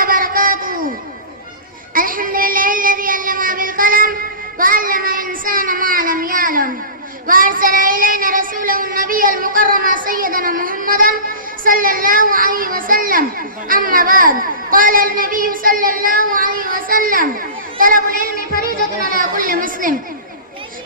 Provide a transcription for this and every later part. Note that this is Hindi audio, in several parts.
वबरकातुहू। अल्हम्दुलिल्लाहिल्लज़ी अल्लमा बिल कलम व अल्लमा इंसाना मा लम यअलम व अरसला इलैना रसूलहु नबिय्यल मुकर्रम सय्यदना मुहम्मदन सल्लल्लाहु अलैहि वसल्लम। अम्मा बाद, क़ाल अन-नबी सल्लल्लाहु अलैहि वसल्लम, तलबुल इल्मी फरीज़तुन अला कुल्लि मुस्लिम।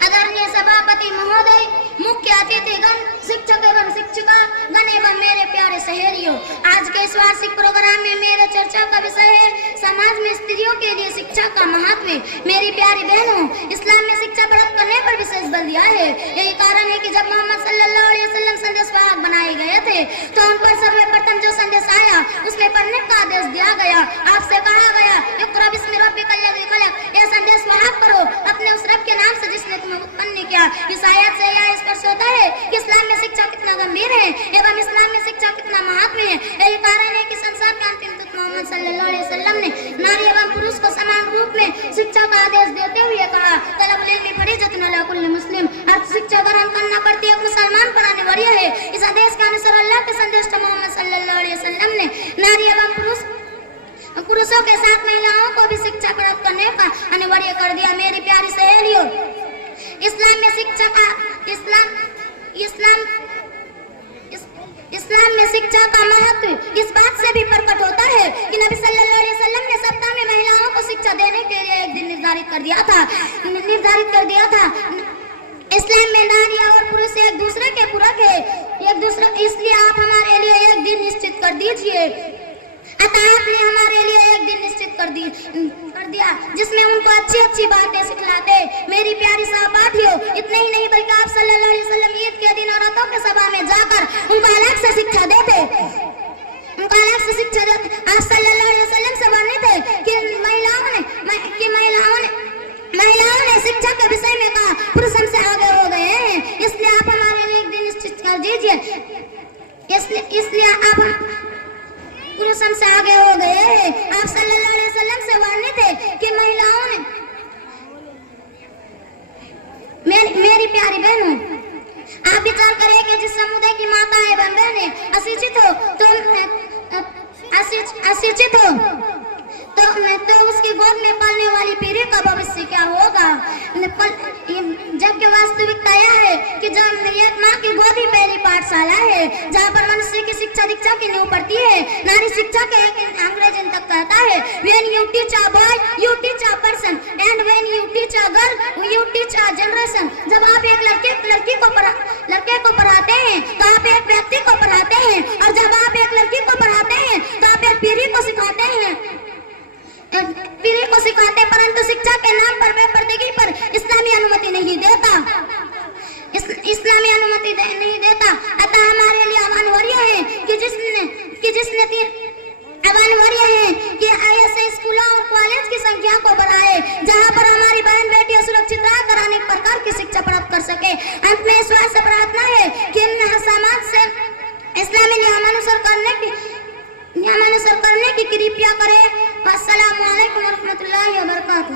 आदरणीय सभापति महोदय, मुख्य अतिथिगण, शिक्षक एवं शिक्षिका गण एवं मेरे प्यारे सहेलियों, आज के इस वार्षिक प्रोग्राम में मेरे चर्चा का विषय है समाज में स्त्रियों के लिए शिक्षा का महत्व। मेरी प्यारी बहनों, इस्लाम में शिक्षा प्राप्त करने पर विशेष बल दिया है। यही कारण है कि जब मोहम्मद सल्लल्लाहु अलैहि वसल्लम संदेश वाहक बनाए गए थे तो उन पर सर्वप्रथम जो संदेश आया उसमें पढ़ने का आदेश दिया गया। आपसे कहा गया, इक़रा बिस्मि रब्बिकल लज़ी खलक़, यह संदेश वाहक करो अपने उस रब के नाम से जिसने तुम्हें उत्पन्न किया। इस आयत से यह स्पष्ट होता है कि इस्लाम में शिक्षा कितना गंभीर है एवं इस्लाम में शिक्षा कितना महत्व है। यही कारण है कि संसार के अंतिम दूत मोहम्मद सल्लल्लाहु अलैहि वसल्लम ने नारी एवं पुरुष को समान रूप में शिक्षा का आदेश देते हुए कहा, तलबुल इल्मी फरीज़तुन अला कुल्लि मुस्लिम, अर्थ शिक्षा ग्रहण करना प्रत्येक मुसलमान पर अनिवार्य है। इस आदेश के अनुसार अल्लाह के संदेश मोहम्मद सल्लल्लाहु अलैहि वसल्लम ने नारी एवं पुरुषों के साथ महिलाओं को भी शिक्षा प्राप्त करने का अनिवार्य कर दिया। मेरी प्यारी सहेलियों, इस्लाम में शिक्षा का इस्लाम में शिक्षा का महत्व इस बात से भी प्रकट होता है कि नबी सल्लल्लाहु अलैहि वसल्लम ने सप्ताह में महिलाओं को शिक्षा देने के लिए एक दिन निर्धारित कर दिया था। इस्लाम में नारी और पुरुष एक दूसरे के पूरक है, इसलिए आप हमारे लिए एक दिन निश्चित कर दीजिए। अतः आपने हमारे लिए एक दिन निश्चित कर दिया जिसमें उनको अच्छी बातें सिखलाते। मेरी प्यारी सहपाठियों, इतने ही नहीं बल्कि आप सल्लल्लाहु अलैहि वसल्लम ईद के दिन औरतों के सभा में जाकर उनको अलग से शिक्षा देते। आप सल्लल्लाहु अलैहि वसल्लम से वर्णित है कि महिलाओं ने शिक्षा के विषय में कहा, पुरुष हमसे आगे हो गए हैं, इसलिए आप हमारे लिए एक दिन निश्चित कर दीजिए। इसलिए आप पुरुष हमसे आगे हो गए हैं। आप सल्लल्लाहु अलैहि वसल्लम से वर्णित है कि महिलाओं ने, मेरी प्यारी बहनों, आप विचार करें कि जिस समुदाय की माता एवं बहनें अशिक्षित हो तो उसकी गोद में पलने वाली पीढ़ी का भविष्य क्या होगा। जबकि वास्तविकता यह है कि जब एक माँ की गोद ही पहली पाठशाला है जहाँ पर मनुष्य की शिक्षा दीक्षा की नींव पड़ती है। नारी शिक्षा के एक अंग्रेजन तक कहता है, when you teach a boy you teach a person and when you teach a girl you teach a generation। जब आप एक लड़के को पढ़ाते हैं तो आप एक व्यक्ति को पढ़ाते हैं, और जब आप एक लड़की को पढ़ाते हैं तो आप एक पीढ़ी को सिखाते हैं। परंतु शिक्षा के नाम पर बेपर्दगी पर इस्लामी अनुमति नहीं देता। अतः हमारे लिए अनिवार्य है कि ऐसे स्कूलों और कॉलेज की संख्या को बढ़ाए जहां पर हमारी बहन बेटियां सुरक्षित रहकर अनेक प्रकार की शिक्षा प्राप्त कर सके। अंत में ईश्वर से प्रार्थना है कि समाज से इस्लामी नियमानुसार करने की कृपया करें। अस्सलामु अलैकुम व रहमतुल्लाहि व बरकातुहू।